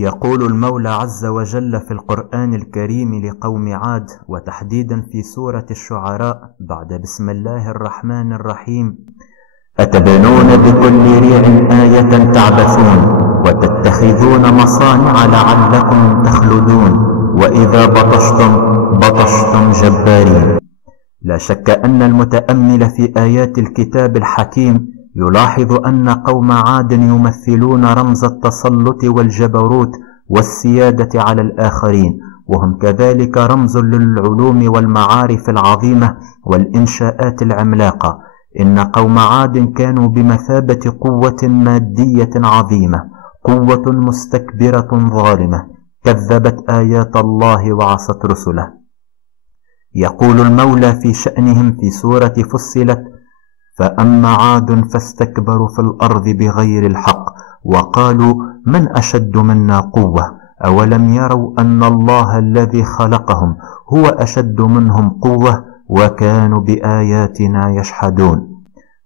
يقول المولى عز وجل في القرآن الكريم لقوم عاد، وتحديدا في سورة الشعراء، بعد بسم الله الرحمن الرحيم: أتبنون بكل ريع آية تعبثون وتتخذون مصانع لعلكم تخلدون وإذا بطشتم جبارين. لا شك أن المتأمل في آيات الكتاب الحكيم يلاحظ أن قوم عاد يمثلون رمز التسلط والجبروت والسيادة على الآخرين، وهم كذلك رمز للعلوم والمعارف العظيمة والإنشاءات العملاقة. إن قوم عاد كانوا بمثابة قوة مادية عظيمة، قوة مستكبرة ظالمة كذبت آيات الله وعصت رسله. يقول المولى في شأنهم في سورة فصلت: فأما عاد فاستكبروا في الأرض بغير الحق وقالوا من أشد منا قوة أولم يروا أن الله الذي خلقهم هو أشد منهم قوة وكانوا بآياتنا يجحدون.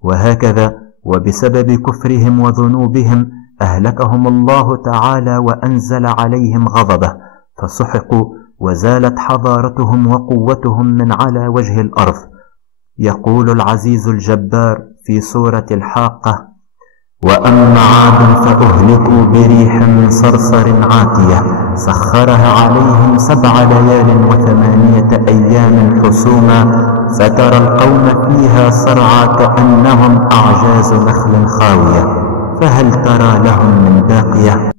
وهكذا وبسبب كفرهم وذنوبهم أهلكهم الله تعالى وأنزل عليهم غضبه فسحقوا وزالت حضارتهم وقوتهم من على وجه الأرض. يقول العزيز الجبار في سورة الحاقة: وأما عاد فأهلكوا بريح صرصر عاتية سخرها عليهم 7 ليال و8 أيام حسوما فترى القوم فيها صرعى كأنهم أعجاز نخل خاوية فهل ترى لهم من باقية.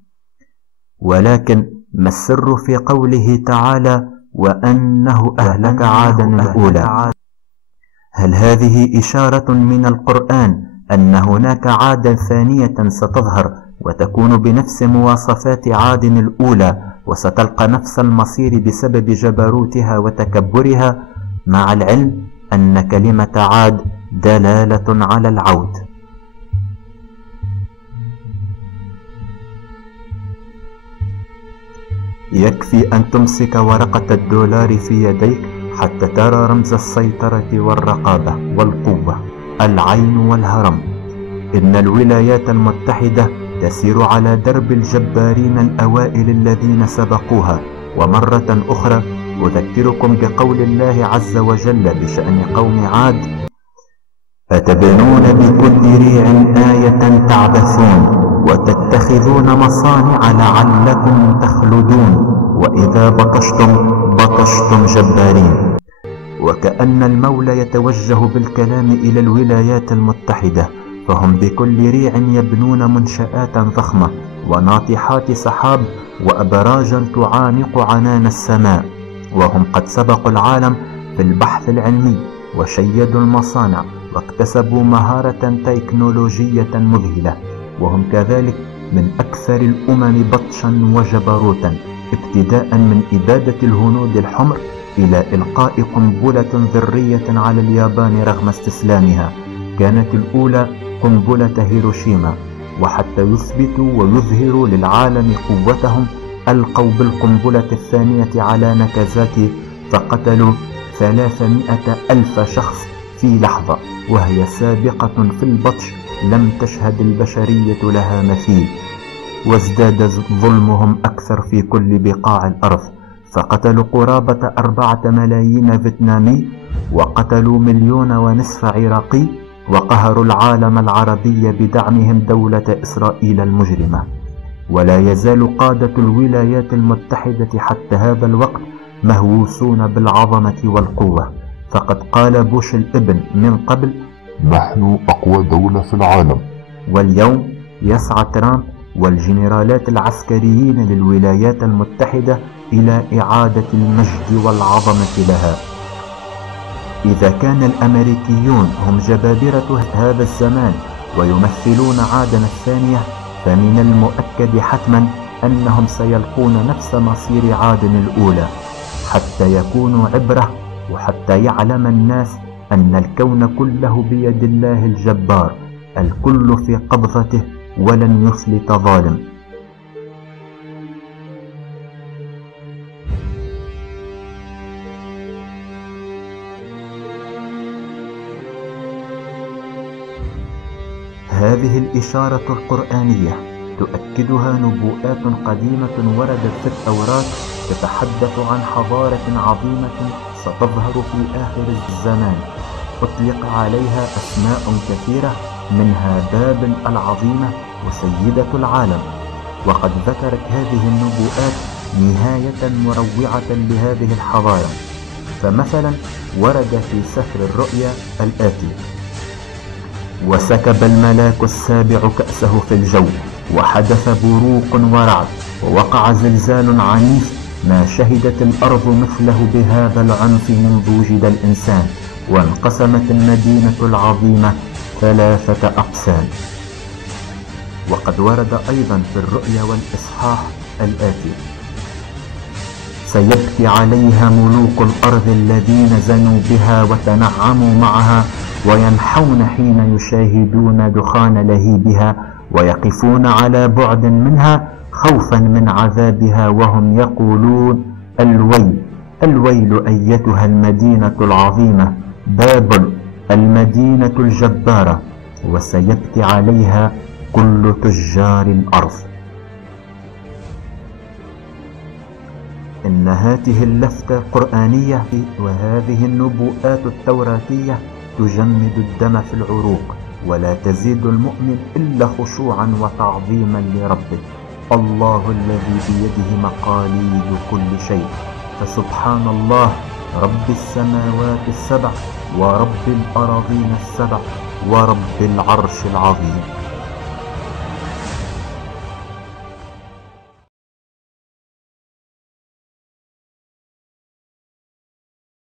ولكن ما السر في قوله تعالى: وأنه أهلك عادا الأولى؟ هل هذه إشارة من القرآن أن هناك عادا ثانية ستظهر وتكون بنفس مواصفات عاد الأولى وستلقى نفس المصير بسبب جبروتها وتكبرها، مع العلم أن كلمة عاد دلالة على العود؟ يكفي أن تمسك ورقة الدولار في يديك حتى ترى رمز السيطرة والرقابة والقوة، العين والهرم. إن الولايات المتحدة تسير على درب الجبارين الأوائل الذين سبقوها. ومرة أخرى أذكركم بقول الله عز وجل بشأن قوم عاد: أتبنون بكل ريع آية تعبثون وتتخذون مصانع لعلكم تخلدون وإذا بطشتم جبارين. وكأن المولى يتوجه بالكلام إلى الولايات المتحدة، فهم بكل ريع يبنون منشآت ضخمة وناطحات سحاب وأبراجا تعانق عنان السماء، وهم قد سبقوا العالم في البحث العلمي وشيدوا المصانع واكتسبوا مهارة تكنولوجية مذهلة، وهم كذلك من أكثر الأمم بطشا وجبروتا، ابتداء من إبادة الهنود الحمر إلى إلقاء قنبلة ذرية على اليابان رغم استسلامها، كانت الأولى قنبلة هيروشيما. وحتى يثبتوا ويظهروا للعالم قوتهم ألقوا بالقنبلة الثانية على ناكازاكي فقتلوا 300,000 شخص في لحظة، وهي سابقة في البطش لم تشهد البشرية لها مثيل. وازداد ظلمهم أكثر في كل بقاع الأرض، فقتلوا قرابة 4 ملايين فيتنامي وقتلوا 1.5 مليون عراقي، وقهروا العالم العربي بدعمهم دولة إسرائيل المجرمة. ولا يزال قادة الولايات المتحدة حتى هذا الوقت مهووسون بالعظمة والقوة، فقد قال بوش الابن من قبل: نحن أقوى دولة في العالم. واليوم يسعى ترامب والجنرالات العسكريين للولايات المتحدة إلى إعادة المجد والعظمة لها. إذا كان الأمريكيون هم جبابرة هذا الزمان ويمثلون عادا الثانية، فمن المؤكد حتما أنهم سيلقون نفس مصير عاد الأولى، حتى يكونوا عبرة وحتى يعلم الناس أن الكون كله بيد الله الجبار، الكل في قبضته ولن يفلت ظالم. هذه الإشارة القرآنية وتؤكدها نبوءات قديمة وردت في التوراة تتحدث عن حضارة عظيمة ستظهر في آخر الزمان، أطلق عليها أسماء كثيرة منها بابل العظيمة وسيدة العالم. وقد ذكرت هذه النبوءات نهاية مروعة لهذه الحضارة. فمثلا ورد في سفر الرؤيا الآتي: وسكب الملاك السابع كأسه في الجو، وحدث بروق ورعد، ووقع زلزال عنيف ما شهدت الأرض مثله بهذا العنف منذ وجد الإنسان، وانقسمت المدينة العظيمة 3 أقسام. وقد ورد أيضا في الرؤيا والإصحاح الآتي: سيبكي عليها ملوك الأرض الذين زنوا بها وتنعموا معها، وينحون حين يشاهدون دخان لهيبها، ويقفون على بعد منها خوفا من عذابها، وهم يقولون: الويل الويل أيتها المدينة العظيمة بابل المدينة الجبارة، وسيبكي عليها كل تجار الأرض. إن هذه اللفتة قرآنية، وهذه النبوءات التوراتية تجمد الدم في العروق، ولا تزيد المؤمن إلا خشوعا وتعظيما لربه، الله الذي بيده مقاليد كل شيء. فسبحان الله رب السماوات السبع ورب الأراضين السبع ورب العرش العظيم.